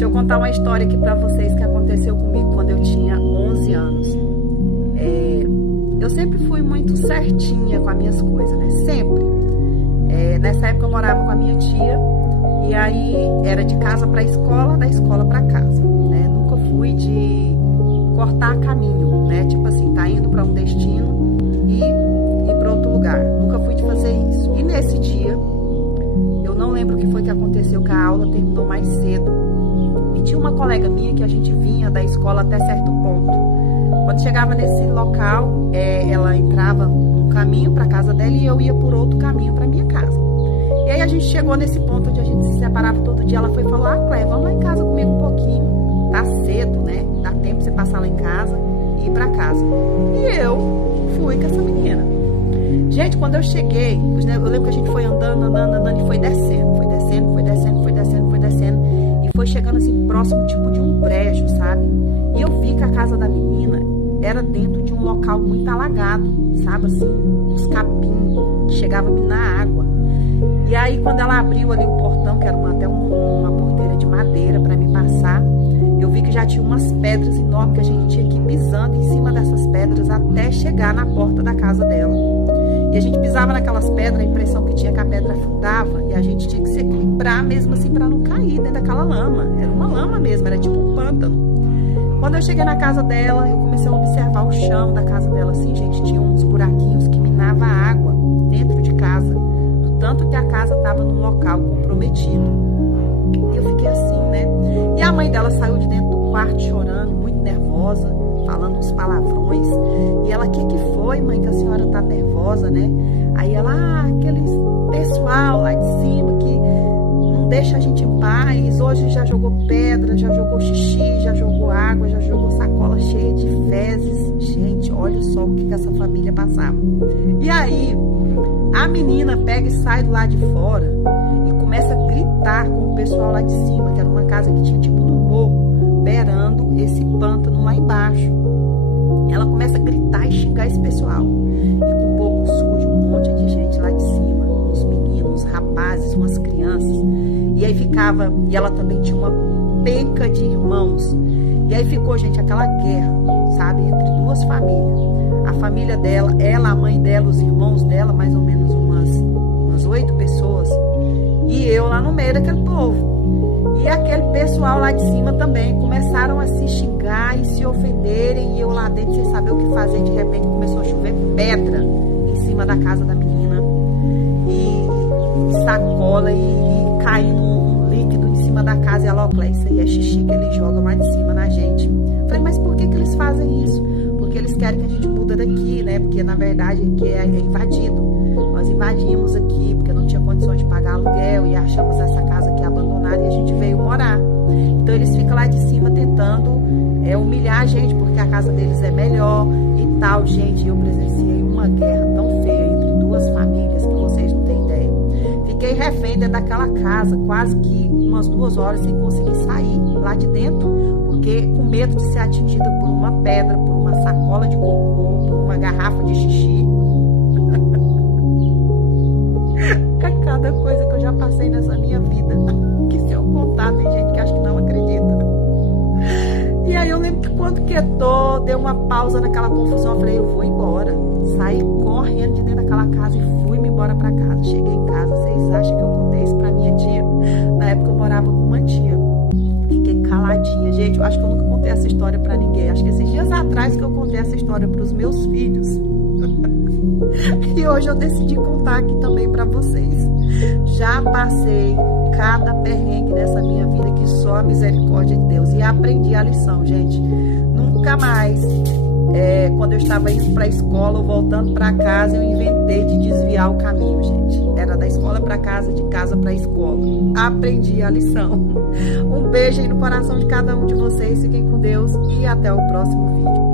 Deixa eu contar uma história aqui pra vocês que aconteceu comigo quando eu tinha 11 anos. Eu sempre fui muito certinha com as minhas coisas, né? Sempre. Nessa época eu morava com a minha tia e aí era de casa pra escola, da escola pra casa, né? Nunca fui de cortar caminho, né? Tipo assim, tá indo pra um destino e ir pra outro lugar. Nunca fui de fazer isso. E nesse dia, eu não lembro o que foi que aconteceu, que a aula terminou mais cedo. E tinha uma colega minha que a gente vinha da escola até certo ponto. Quando chegava nesse local, ela entrava num caminho para casa dela e eu ia por outro caminho para minha casa. E aí a gente chegou nesse ponto onde a gente se separava todo dia. Ela foi falar: Cléia, vamos lá em casa comigo um pouquinho. Tá cedo, né? Dá tempo de você passar lá em casa e ir para casa. E eu fui com essa menina. Gente, quando eu cheguei, eu lembro que a gente foi andando e foi descendo. E foi chegando assim, próximo tipo de um brejo, sabe? E eu vi que a casa da menina era dentro de um local muito alagado, sabe? Assim, uns capim que chegavam na água. E aí, quando ela abriu ali o portão, que era até uma porteira de madeira para me passar, eu vi que já tinha umas pedras enormes que a gente tinha que ir pisando em cima dessas pedras até chegar na porta da casa dela. E a gente pisava naquelas pedras, a impressão que tinha que a pedra afundava, e a gente tinha que se equilibrar mesmo assim para não cair dentro daquela lama. Era uma lama mesmo, era tipo um pântano. Quando eu cheguei na casa dela, eu comecei a observar o chão da casa dela assim, gente, tinha uns buraquinhos que minava água dentro de casa, do tanto que a casa estava num local comprometido. E eu fiquei assim, né? E a mãe dela saiu de dentro do quarto chorando, muito nervosa, falando uns palavrões. E ela: que foi, mãe, que a senhora tá nervosa, né? Aí ela: aquele pessoal lá de cima que não deixa a gente em paz, hoje já jogou pedra, já jogou xixi, já jogou água, já jogou sacola cheia de fezes. Gente, olha só o que essa família passava. E aí, a menina pega e sai do lado de fora e começa a gritar com o pessoal lá de cima, que era uma casa que tinha tipo no morro, beirando esse pântano lá embaixo. Ela começa a gritar e xingar esse pessoal. E com pouco surge um monte de gente lá de cima, uns meninos, uns rapazes, umas crianças. E aí ficava, e ela também tinha uma penca de irmãos. E aí ficou, gente, aquela guerra, sabe, entre duas famílias. A família dela, ela, a mãe dela, os irmãos dela, mais ou menos umas 8 pessoas. E eu lá no meio daquele povo. E aquele pessoal lá de cima também começaram a se xingar e se ofenderem. E eu lá dentro sem saber o que fazer. De repente começou a chover pedra em cima da casa da menina. E sacola e caindo um líquido em cima da casa. E ela: ó, Cléia, isso aí é xixi que eles jogam lá de cima na gente. Eu falei: mas por que eles fazem isso? Porque eles querem que a gente muda daqui, né? Porque na verdade aqui é invadido. Nós invadimos aqui porque não tinha condições de pagar aluguel e achamos essa casa aqui abandonada e a gente veio morar. Então eles ficam lá de cima tentando humilhar a gente porque a casa deles é melhor e tal. Gente, eu presenciei uma guerra tão feia entre duas famílias que vocês não têm ideia. Fiquei refém dentro daquela casa quase que umas 2 horas sem conseguir sair lá de dentro, porque com medo de ser atingida por uma pedra, por uma sacola de cocô, por uma garrafa de xixi. Cada coisa que eu já passei nessa minha vida, que se eu contar tem gente que acha que não acredita. E aí eu lembro que quando quietou, deu uma pausa naquela confusão, eu falei: eu vou embora. Saí correndo de dentro daquela casa e fui-me embora pra casa. Cheguei em casa, vocês acham que eu contei isso pra minha tia? Na época eu morava com uma tia. Fiquei caladinha. Gente, eu acho que eu nunca contei essa história pra ninguém. Acho que esses dias atrás que eu contei essa história pros meus filhos. E hoje eu decidi contar aqui também pra vocês. Já passei cada perrengue nessa minha vida que só a misericórdia de Deus. E aprendi a lição, gente. Nunca mais, quando eu estava indo pra escola ou voltando pra casa, eu inventei de desviar o caminho, gente. Era da escola pra casa, de casa pra escola. Aprendi a lição. Um beijo aí no coração de cada um de vocês. Fiquem com Deus e até o próximo vídeo.